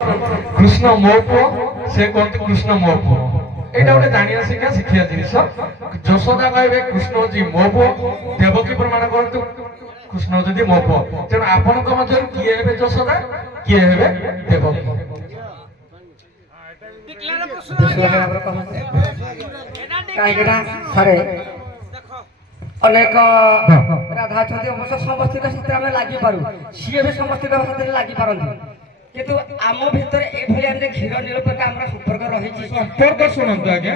কৃষ্ণ ମୋ ପୁଅ ସେ କହନ୍ତି କୃଷ୍ଣ ମୋ ପୁଅ। ଏଇଟା ଗୋଟେ ଜାଣିବା ଶିଖିବା ଜିନିଷ। ଯଶୋଦା କହିବେ କୃଷ୍ଣ ହଉଛି ମୋ ପୁଅ, ଦେବକୀ ପ୍ରମାଣ କରନ୍ତୁ କୃଷ୍ଣ ହଉଛନ୍ତି ମୋ ପୁଅ। ତେଣୁ ଆପଣଙ୍କ ମଧ୍ୟରୁ କିଏ ହେବେ ଯଶୋଦା, କିଏ ହେବେ ଦେବକୀ? କାହିଁକିନା ସାରେ ଅନେକ ରାଧା ଅଛନ୍ତି, ଅବଶ୍ୟ ସମସ୍ତଙ୍କ ସାଥିରେ ଆମେ ଲାଗିପାରୁ, ସିଏ ବି ସମସ୍ତଙ୍କ ସାଥିରେ ଲାଗିପାରନ୍ତି, କିନ୍ତୁ ଆମ ଭିତରେ ଏଭଳି ଆମେ କ୍ଷୀର ନିରପେକ୍ଷ ଆମର ସମ୍ପର୍କ ରହିଛି। ସମ୍ପର୍କ ଶୁଣନ୍ତୁ ଆଜ୍ଞା,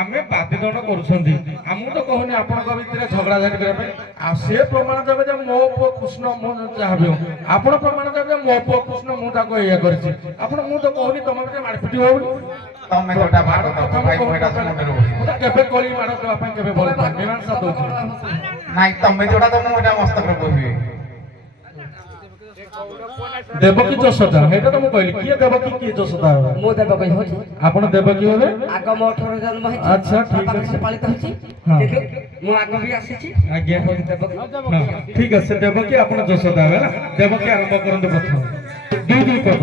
ଆମେ ବାଦିଦଣ୍ଡ କରୁଛନ୍ତି, ଆମକୁ ତ କହୁନି ଆପଣଙ୍କ ଭିତରେ ଝଗଡ଼ାଝାଟି କରିବା ପାଇଁ। ଆଉ ସେ ପ୍ରମାଣ ଦେବେ ଯେ ମୋ ପୁଅ କୃଷ୍ଣ, ମୁଁ ଯାହା ବି ହଉ ଆପଣ ପ୍ରମାଣ ଦେବେ ଯେ ମୋ ପୁଅ କୃଷ୍ଣ, ମୁଁ ତାକୁ ଏଇଆ କରିଛି। ଆପଣ ମୁଁ ତ କହୁନି ତମ ଭିତରେ ମାଡ଼ପିଟି ହବ ବୋଲି। ତମେ ଯୋଉଟା ଭାଗ ଦବ ଭାଇ ମୁଁ ଏଟା ଶୁଣିବେ ମୁଁ ତ କେବେ କଳି ମାଡ଼ ଦେବା ପାଇଁ କେବେ ଭଲ ପାଏ ମୀମାଂସା ଦଉଛି। ନାଇଁ ତମେ ଯୋଉଟା ଦବ ମୁଁ ଏଟା ମସ୍ତକରେ କହିବି। ଦେବକୀ ଯଶୋଦା ସେଇଟା ତ ମୁଁ କହିଲି, କିଏ ଦେବକୀ କିଏ ଯଶୋଦା ହେବେ? ମୁଁ ଦେବକୀ ହେଉଛି। ଆପଣ ଦେବକୀ ହେବେ? ଆଗ ମୋ ଠାରୁ ଜନ୍ମ ହେଇଛି, ଆଚ୍ଛା, ଠିକ ଅଛି। ସେ ପାଳିତ ହେଇଛି, ହଁ। କିନ୍ତୁ ମୁଁ ଆଗ ବି ଆସିଛି। ଆଜ୍ଞା ଦେବକୀ। ହଁ ଠିକ ଅଛି, ଦେବକୀ ଆପଣ ଯଶୋଦା ହେବେ ହେଲା। ଦେବକୀ ଆରମ୍ଭ କରନ୍ତୁ ପ୍ରଥମ ଦୁଇ ପଦ।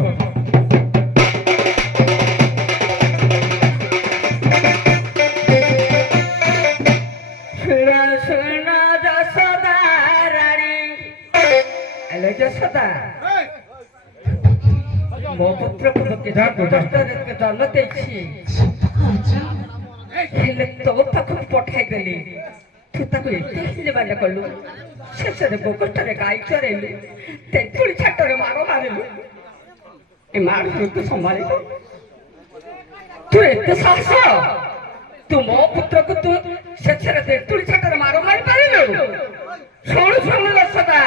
ଯଶୋଦା ମୋ ପୁତ୍ରକୁ ଜନ୍ମ ଦେଇଛି, ହେଲେ ତୋ ପାଖକୁ ପଠାଇଦେଲି, ତୁ ତାକୁ ଏତେ ହିଲେବାଲେ କଲୁ, ଶେଷରେ ଗୋକଷ୍ଟରେ ଗାଈ ଚରେଇଲୁ, ତେନ୍ତୁଳି ଛାଟରେ ମାର ମାରିଲୁ। ଏ ମାରକୁ ତୁ ସମ୍ଭାଳିବୁ? ତୁ ଏତେ ସାହସ, ତୁ ମୋ ପୁତ୍ରକୁ ତୁ ଶେଷରେ ତେନ୍ତୁଳି ଛାଟରେ ମାର ମାରି ପାରିଲୁ? ଶୁଣୁ ଶୁଣୁ ଯଶୋଦା,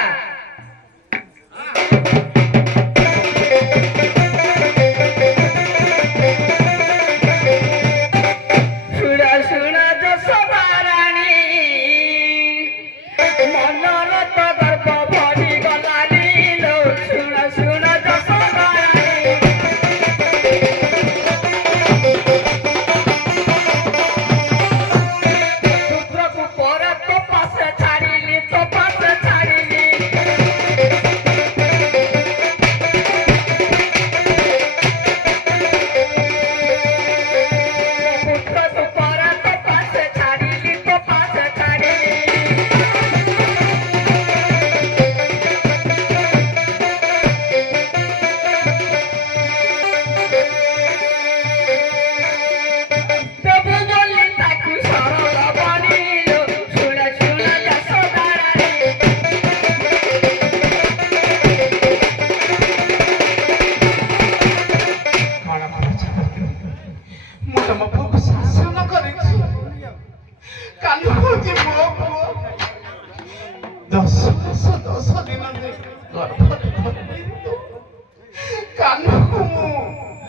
କାହ୍ନୁକୁ ମୁଁ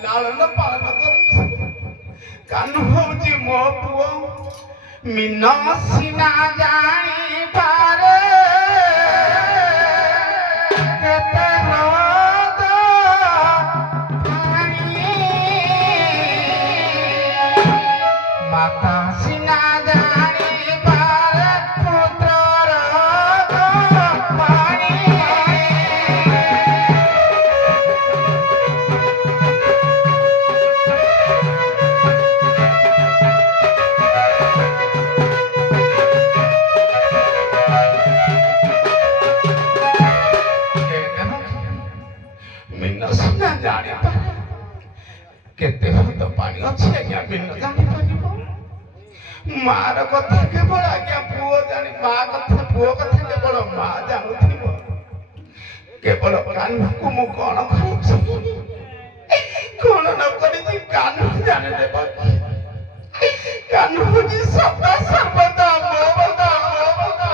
ଲାଳନ ପାଳନ କରୁଛି। କାହ୍ନୁ ହଉଛି ମୋ ପୁଅ, ମୀନ ସିନା ଜାଣିପାରେ କେତେ ନଦ ମାତା ସିନା ଜାଣିପାରେ ପୁତ୍ରର ପାଣି। କେତେ ହଦ ପାଣି ଅଛି ଆଜ୍ଞା, ମୀନ ଜାଣିପାରିବ? ମାର କଥା କେବଳ ଆଜ୍ଞା ପୁଅ ଜାଣି, ମା କଥା ପୁଅ କଥା କେବଳ ମା ଜାଣୁଥିବ। କେବଳ କାହ୍ନୁକୁ ମୁଁ କଣ କରିଛି, କଣ ନ କରିଛି କାହ୍ନୁ ଜାଣି ଦେବ। କାହ୍ନୁ ହଉଛି ସଦା ସର୍ବଦା ମୋ ବନ୍ଧା, ମୋ ବନ୍ଧା।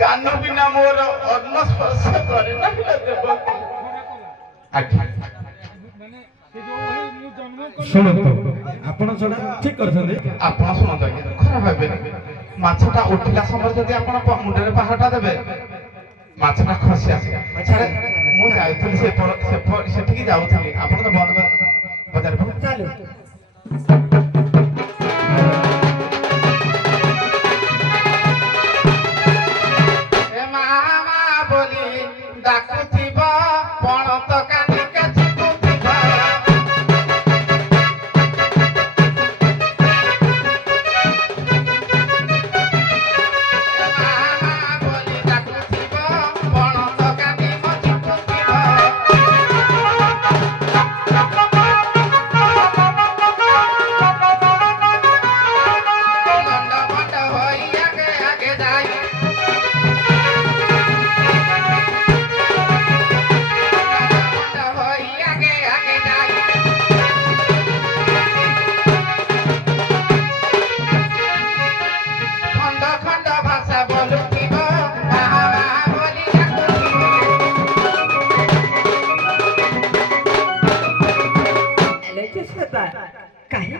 କାହ୍ନୁ ବିନା ମୋର ଅନ୍ନ ସ୍ପର୍ଶ କରେ ନାହିଁ ଦେବ। ଆଜ୍ଞା ଶୁଣନ୍ତୁ, ଆପଣ ସେଟା ଠିକ କରିଛନ୍ତି। ଆପଣ ଶୁଣନ୍ତୁ ଆଜ୍ଞା, ଖରାପ ଭାବିବେନି। ମାଛଟା ଉଠିଲା ସମୟରେ ଯଦି ଆପଣ ମୁଣ୍ଡରେ ପାହାଡ଼ଟା ଦେବେ, ମାଛଟା ଖସି ଆସିବ। ମୁଁ ଯାଇଥିଲି ସେଠିକି ଯାଉଥିଲି, ଆପଣ ତ ବନ୍ଦ ବଜାର ଚାଲୁ। ବୋଲି ଡାକୁଥିବ, ପଣତ କାନିକା ଚିକୁଥିବ।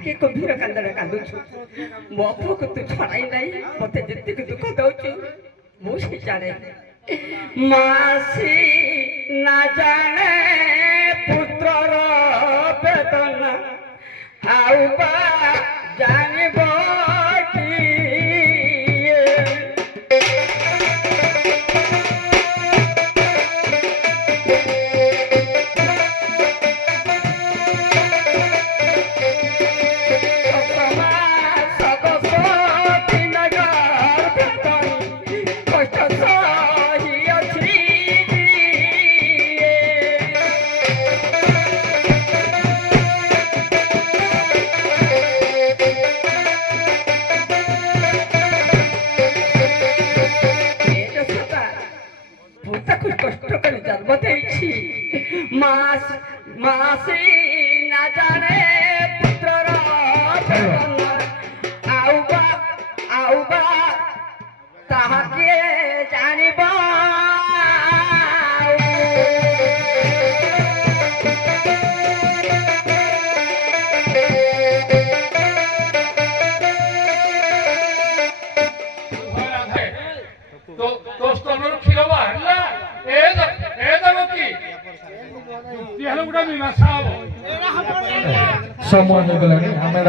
କାହିଁକି ଗମ୍ଭୀର କାନ୍ଦରେ କାନ୍ଦୁଛୁ? ମୋ ପୁଅକୁ ତୁ ଛଡ଼ାଇ ନାହିଁ, ମତେ ଯେତିକି ଦୁଃଖ ଦଉଛୁ ମୁଁ ସେ ଜାଣେ। ମାସି ନା ଜାଣେ ପୁତ୍ରର ବେଦନା, ଆଉ ବା ଜାଣିବ କିଏ? কষ্ট করে জন্ম দিয়েছি, মাসি না জানে পুত্রর বেদনা, আউ বা তাহাকে জানিব। তো স্তনের ক্ষীর বাহারিলা এ দেব কি যুক্তি হলো গোটা মীমাংসা হব। ସମୟ ହେଇଗଲାଣି ଆମେ